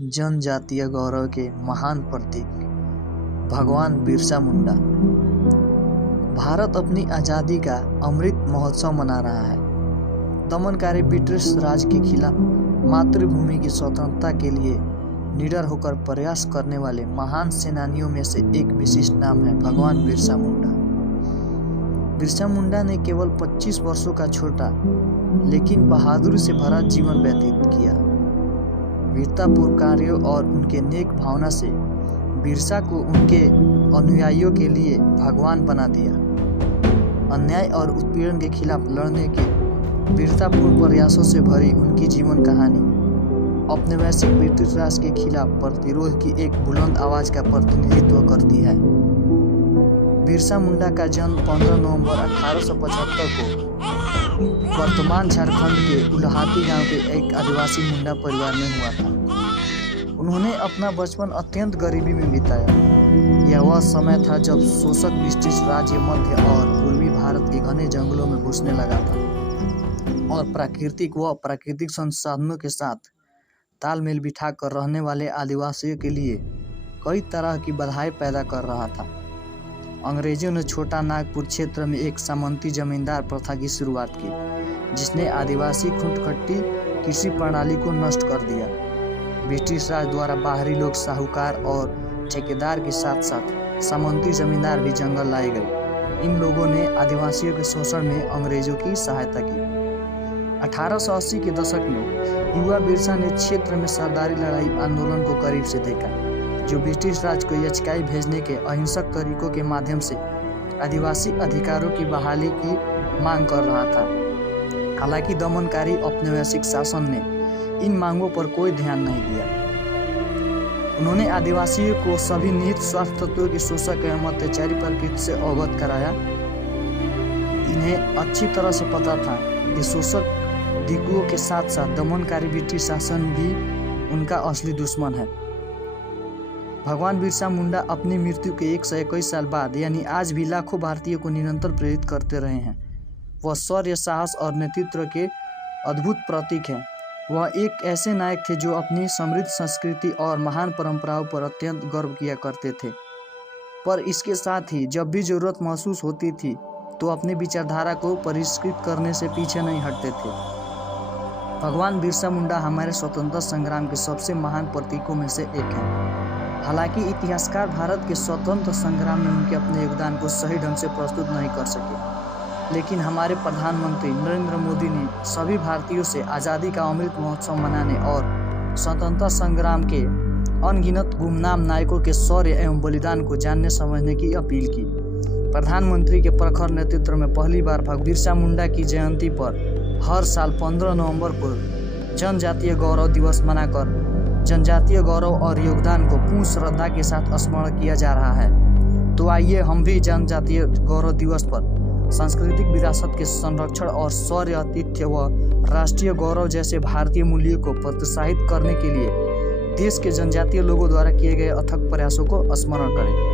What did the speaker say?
जनजातीय गौरव के महान प्रतीक भगवान बिरसा मुंडा। भारत अपनी आज़ादी का अमृत महोत्सव मना रहा है। दमनकारी ब्रिटिश राज के खिलाफ मातृभूमि की स्वतंत्रता के लिए निडर होकर प्रयास करने वाले महान सेनानियों में से एक विशिष्ट नाम है भगवान बिरसा मुंडा। बिरसा मुंडा ने केवल 25 वर्षों का छोटा लेकिन बहादुरी से भरा जीवन व्यतीत किया। वीरतापूर्ण कार्यों और उनके नेक भावना से बिरसा को उनके अनुयायियों के लिए भगवान बना दिया। अन्याय और उत्पीड़न के खिलाफ लड़ने के वीरतापूर्ण प्रयासों से भरी उनकी जीवन कहानी अपने वैश्विक ब्रिटिश राज के खिलाफ प्रतिरोध की एक बुलंद आवाज का प्रतिनिधित्व करती है। बिरसा मुंडा का जन्म 15 नवंबर 1875 को वर्तमान झारखंड के उल्हाती गांव के एक आदिवासी मुंडा परिवार में हुआ था। उन्होंने अपना बचपन अत्यंत गरीबी में बिताया। यह वह समय था जब शोषक ब्रिटिश राज्य मध्य और पूर्वी भारत के घने जंगलों में घुसने लगा था और प्राकृतिक संसाधनों के साथ तालमेल बिठाकर रहने वाले आदिवासियों के लिए कई तरह की बाधाएं पैदा कर रहा था। अंग्रेजों ने छोटा नागपुर क्षेत्र में एक सामंती जमींदार प्रथा की शुरुआत की, जिसने आदिवासी खुटखटी कृषि प्रणाली को नष्ट कर दिया। ब्रिटिश राज द्वारा बाहरी लोग साहूकार और ठेकेदार के साथ साथ सामंती जमींदार भी जंगल लाए गए। इन लोगों ने आदिवासियों के शोषण में अंग्रेजों की सहायता की। 1880 के दशक में युवा बिरसा ने क्षेत्र में सरदारी लड़ाई आंदोलन को करीब से देखा, जो ब्रिटिश राज को याचिकाएं भेजने के अहिंसक तरीकों के माध्यम से आदिवासी अधिकारों की बहाली की मांग कर रहा था। हालांकि दमनकारी औपनिवेशिक शासन ने इन मांगों पर कोई ध्यान नहीं दिया। उन्होंने आदिवासियों को सभी निहित स्वार्थ तत्वों के शोषक एवं अत्याचारी प्रकृति से अवगत कराया। इन्हें अच्छी तरह से पता था कि शोषक दिकुओं के साथ साथ दमनकारी ब्रिटिश शासन भी उनका असली दुश्मन है। भगवान बिरसा मुंडा अपनी मृत्यु के 121 साल बाद यानी आज भी लाखों भारतीयों को निरंतर प्रेरित करते रहे हैं। वह शौर्य, साहस और नेतृत्व के अद्भुत प्रतीक हैं। वह एक ऐसे नायक थे जो अपनी समृद्ध संस्कृति और महान परंपराओं पर अत्यंत गर्व किया करते थे, पर इसके साथ ही जब भी जरूरत महसूस होती थी तो अपनी विचारधारा को परिष्कृत करने से पीछे नहीं हटते थे। भगवान बिरसा मुंडा हमारे स्वतंत्रता संग्राम के सबसे महान प्रतीकों में से एक हैं। हालांकि इतिहासकार भारत के स्वतंत्र संग्राम में उनके अपने योगदान को सही ढंग से प्रस्तुत नहीं कर सके, लेकिन हमारे प्रधानमंत्री नरेंद्र मोदी ने सभी भारतीयों से आज़ादी का अमृत महोत्सव मनाने और स्वतंत्रता संग्राम के अनगिनत गुमनाम नायकों के शौर्य एवं बलिदान को जानने समझने की अपील की। प्रधानमंत्री के प्रखर नेतृत्व में पहली बार भगवान बिरसा मुंडा की जयंती पर हर साल 15 नवंबर को जनजातीय गौरव दिवस मनाकर जनजातीय गौरव और योगदान को पूर्ण श्रद्धा के साथ स्मरण किया जा रहा है। तो आइए हम भी जनजातीय गौरव दिवस पर सांस्कृतिक विरासत के संरक्षण और शौर्य, आतिथ्य व राष्ट्रीय गौरव जैसे भारतीय मूल्यों को प्रोत्साहित करने के लिए देश के जनजातीय लोगों द्वारा किए गए अथक प्रयासों को स्मरण करें।